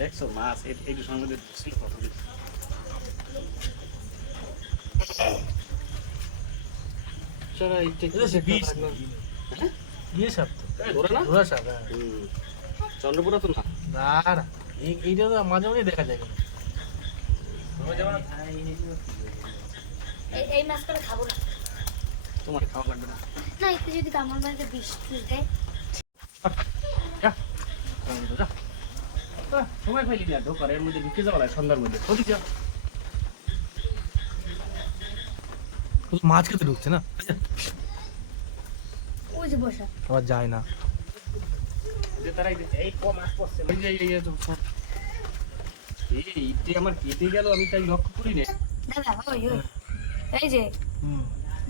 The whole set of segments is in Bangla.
দেখছো মাছ এইটু সময় মধ্যে ছিল কত দিন। চলো এইটা কি বিষ থাকলো? ইয়ে সাপ তো ওরা না ঘোড়া সাপ, হ্যাঁ। চন্দ্রপুরা তো না। না না, এইটা তো মাঝে মাঝে দেখা যায় কেন। এই মাছ করে খাবো না। তোমার খাওয়া লাগবে না। না একটু যদি আমার বাড়িতে বিষ টিস দেয়। সময় পাইলি না ঢোকার এর মধ্যে ঢুকে যাওয়া লাগে সন্ধ্যার মধ্যে ওদিক যা। ও তো মাছ খেতে ঢুকছে না, ওই যে বসা। আবার যায় না। যে তারাই দিচ্ছে এই কম মাছ পড়ছে ওই যে এই ইটে আমার কেটে গেল আমি তাই লক্ষ্য করি না। দাদা ওই ওই এই যে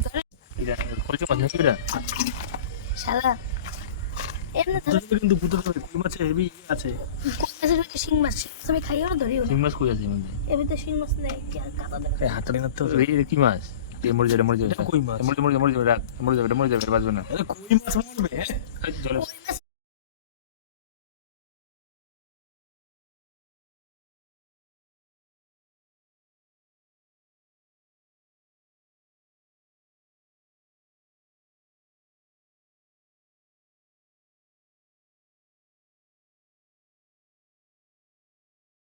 ধরে এটা কইছো মাছ নাকি এটা? শালা এমনি ধরে কিন্তু পুতো কই মাছে হেভি আছে। কোন মাছের ভিতরে শিং মাছ তুমি খাইও না ধরিও না। চিং মাছ কই আছে মধ্যে? এর ভিতরে শিং মাছ নেই কি আর কাটা দেবে। এই হাতটা না তো, এই কি মাছ? এই মরে যাবে এটা কই মাছ? মরে যাবে রাখ মরে যাবে বাঁচবে না। আরে কই মাছ মারবে, এই জলে ওই মাছ